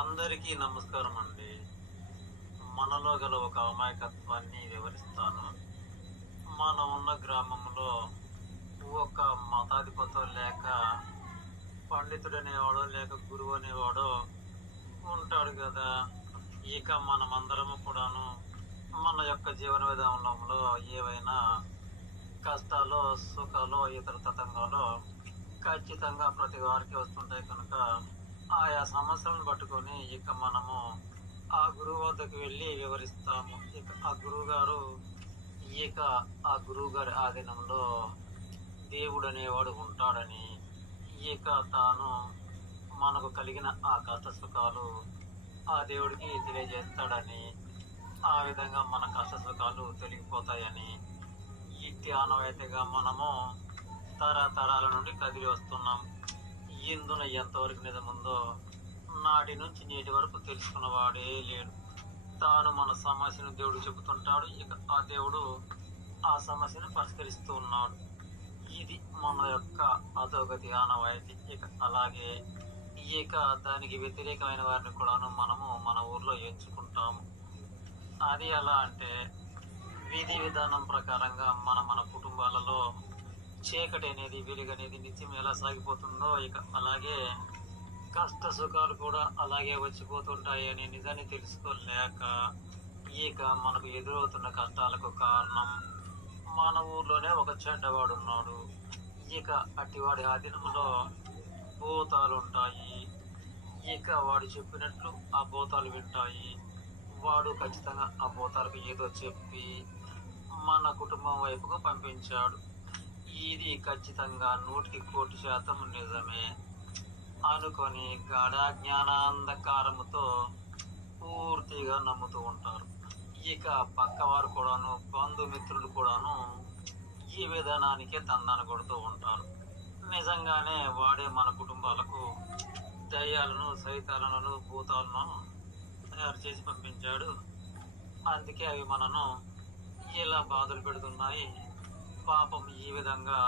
అందరికీ నమస్కారం అండి. మనలో గల ఒక అమాయకత్వాన్ని వివరిస్తాను. మనం ఉన్న గ్రామంలో ఒక మతాధిపతో లేక పండితుడనేవాడో లేక గురువు అనేవాడో ఉంటాడు కదా. ఇక మనమందరము కూడాను మన యొక్క జీవన విధానంలో ఏవైనా కష్టాలు, సుఖాలు, ఇతర తతంగాలు ఖచ్చితంగా ప్రతి వారికి వస్తుంటాయి కనుక ఆయా సమస్యలను పట్టుకొని ఇక మనము ఆ గురువు వద్దకు వెళ్ళి వివరిస్తాము. ఇక ఆ గురువు గారి ఆధీనంలో దేవుడు అనేవాడు ఉంటాడని, ఇక తాను మనకు కలిగిన ఆ కష్ట సుఖాలు ఆ దేవుడికి తెలియజేస్తాడని, ఆ విధంగా మన కష్ట సుఖాలు తొలగిపోతాయని, ఇట్టి ఆనవాయితీగా మనము తరతరాల నుండి కదిలి వస్తున్నాం. ఇందున ఎంతవరకు నిజముందో నాటి నుంచి నేటి వరకు తెలుసుకున్నవాడే లేడు. తాను మన సమస్యను దేవుడు చెబుతుంటాడు, ఇక ఆ దేవుడు ఆ సమస్యను పరిష్కరిస్తూ ఉన్నాడు. ఇది మన యొక్క అధోగతి ఆనవాయితీ. అలాగే దానికి వ్యతిరేకమైన వారిని కూడాను మనము మన ఊర్లో ఎంచుకుంటాము. అది ఎలా అంటే, విధి విధానం ప్రకారంగా మన కుటుంబాలలో చీకటి అనేది, వెలుగు అనేది నిత్యం ఎలా సాగిపోతుందో, అలాగే కష్ట సుఖాలు కూడా అలాగే వచ్చిపోతుంటాయి అనే నిజాన్ని తెలుసుకోలేక మనకు ఎదురవుతున్న కష్టాలకు కారణం మన ఊర్లోనే ఒక చెడ్డవాడు ఉన్నాడు. అట్టివాడి ఆధీనంలో భూతాలు ఉంటాయి. వాడు చెప్పినట్లు ఆ భూతాలు వింటాయి. వాడు ఖచ్చితంగా ఆ భూతాలకు ఏదో చెప్పి మన కుటుంబం వైపుకు పంపించాడు. ఇది ఖచ్చితంగా 100% నిజమే అనుకొని గాఢ జ్ఞానాంధకారముతో పూర్తిగా నమ్ముతూ ఉంటారు. పక్కవారు కూడాను, బంధుమిత్రులు కూడాను ఈ విధానానికే తందాన కొడుతూ ఉంటారు. నిజంగానే వాడే మన కుటుంబాలకు దయ్యాలను, సైతాలను, భూతాలను తయారు చేసి పంపించాడు. అందుకే అవి మనను ఇలా బాధలు పెడుతున్నాయి. పాపం ఈ విధంగా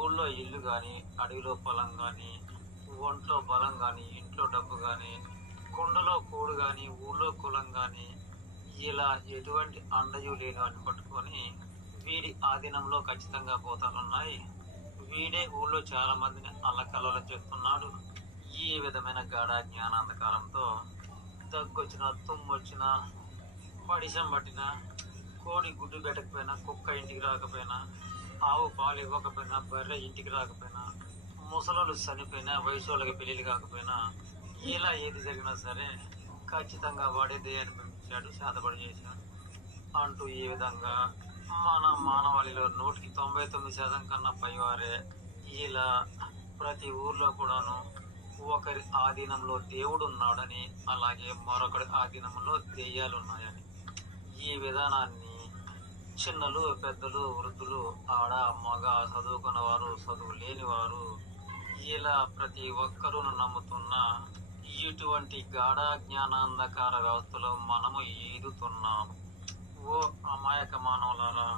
ఊళ్ళో ఇల్లు కానీ, అడవిలో పొలం కానీ, ఒంట్లో బలం కానీ, ఇంట్లో డబ్బు కానీ, కొండలో కూడు కానీ, ఊళ్ళో కులం కానీ, ఇలా ఎటువంటి అండయు లేని వాటిని పట్టుకొని వీడి ఆధీనంలో ఖచ్చితంగా పోతానున్నాయి. వీడే ఊళ్ళో చాలా మందిని అల్లకల్లోలం చేస్తున్నాడు. ఈ విధమైన గాఢ జ్ఞానాంధకారంతో దగ్గొచ్చినా, తుమ్మొచ్చినా, పడిశం పట్టినా, కోడి గుడ్డు పెట్టకపోయినా, కుక్క ఇంటికి రాకపోయినా, ఆవు పాలు ఇవ్వకపోయినా, బర్రె ఇంటికి రాకపోయినా, ముసలోళ్ళు చనిపోయినా, వయసు వాళ్ళకి పెళ్లిళ్ళు కాకపోయినా, ఇలా ఏది జరిగినా సరే ఖచ్చితంగా వాడే దయ్యాన్ని పంపించాడు, శాతపడి చేశాడు అంటూ ఈ విధంగా మన మానవాళిలో 99% కన్నా పైవారే ఇలా ప్రతి ఊర్లో కూడాను ఒకరి ఆధీనంలో దేవుడు ఉన్నాడని, అలాగే మరొకరి ఆధీనంలో దెయ్యాలు ఉన్నాయని, ఈ విధానాన్ని చిన్నలు, పెద్దలు, వృద్ధులు, ఆడ మగ, చదువుకున్న వారు, చదువు లేని వారు, ఇలా ప్రతి ఒక్కరూ నమ్ముతున్న ఇటువంటి గాఢ జ్ఞానాంధకార వ్యవస్థలో మనము ఈదుతున్నాము. ఓ అమాయక మానవులారా,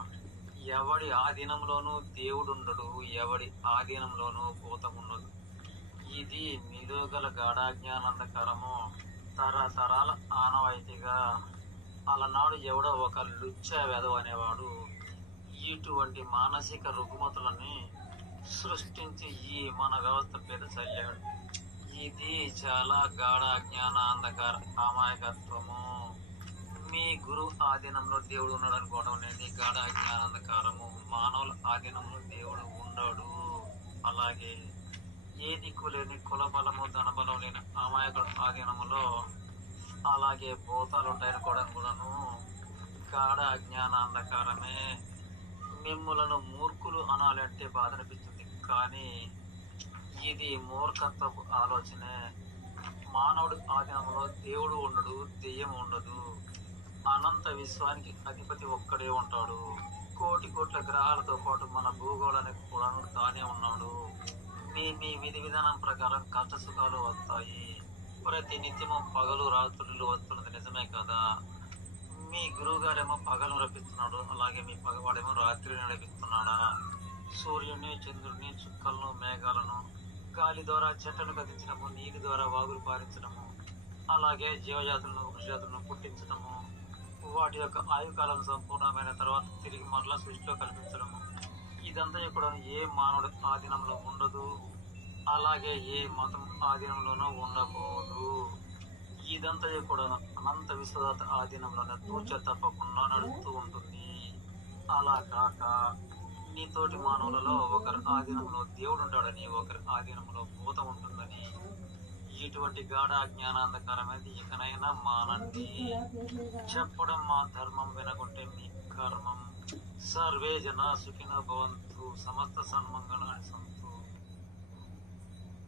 ఎవడి ఆధీనంలోనూ దేవుడుండడు, ఎవడి ఆధీనంలోనూ భూతముండదు. ఇది మీలో గల గాఢ జ్ఞానాంధకారము తరతరాల ఆనవాయితీగా అలనాడు ఎవడో ఒక లుచ్చా వెధవ అనేవాడు ఇటువంటి మానసిక రుగ్మతులని సృష్టించి ఈ మన వ్యవస్థ మీద చల్లాడు. ఇది చాలా గాఢ జ్ఞానాంధకార అమాయకత్వము. మీ గురు ఆధీనంలో దేవుడు ఉన్నాడు అనుకోవడం అనేది గాఢ జ్ఞానాంధకారము. మానవుల ఆధీనంలో దేవుడు ఉండడు. అలాగే ఏ దిక్కు లేని కుల బలము, ధనబలం లేని అమాయకుల ఆధీనములో అలాగే భూతాలు ఉంటాయనుకోవడం కూడాను గాఢ జ్ఞానాంధకారమే. మిమ్ములను మూర్ఖులు అనాలంటే బాధ అనిపిస్తుంది, కానీ ఇది మూర్ఖత్వపు ఆలోచనే. మానవుడి ఆధీనంలో దేవుడు ఉండడు, దెయ్యం ఉండదు. అనంత విశ్వానికి అధిపతి ఒక్కడే ఉంటాడు. కోటి కోట్ల గ్రహాలతో పాటు మన భూగోళానికి కూడా తానే ఉన్నాడు. మీ విధి విధానం ప్రకారం కష్ట సుఖాలు వస్తాయి. ప్రతి నిత్యము పగలు రాత్రులు వస్తున్నది నిజమే కదా. మీ గురువు గారేమో పగలు రప్పిస్తున్నాడు, అలాగే మీ పగవాడేమో రాత్రి నడిపిస్తున్నాడా? సూర్యుని, చంద్రుడిని, చుక్కలను, మేఘాలను, గాలి ద్వారా చెట్లను కదించడము, నీటి ద్వారా వాగులు పారించడము, అలాగే జీవజాతులను వృక్షజాతులను పుట్టించడము, వాటి యొక్క ఆయుకాలం సంపూర్ణమైన తర్వాత తిరిగి మరలా సృష్టిలో కల్పించడము, ఇదంతా కూడా ఏ మానవుడి ఆధీనంలో ఉండదు. అలాగే ఏ మతం ఆధీనంలోనూ ఉండబోదు. ఇదంతా కూడా అనంత విశ్వదాత ఆధీనంలోనే తూచ తప్పకుండా నడుస్తూ ఉంటుంది. అలా కాక నీతోటి మానవులలో ఒకరి ఆధీనంలో దేవుడు ఉంటాడని, ఒకరి ఆధీనంలో భూతం ఉంటుందని, ఇటువంటి గాఢ అజ్ఞానాంధకారమైనది ఇకనైనా మానండి. చెప్పడం మా ధర్మం, వినకుంటే మీ కర్మం. సర్వే జనా సుఖినో భవంతు. సమస్త సన్మంగళాన్ని సంతు.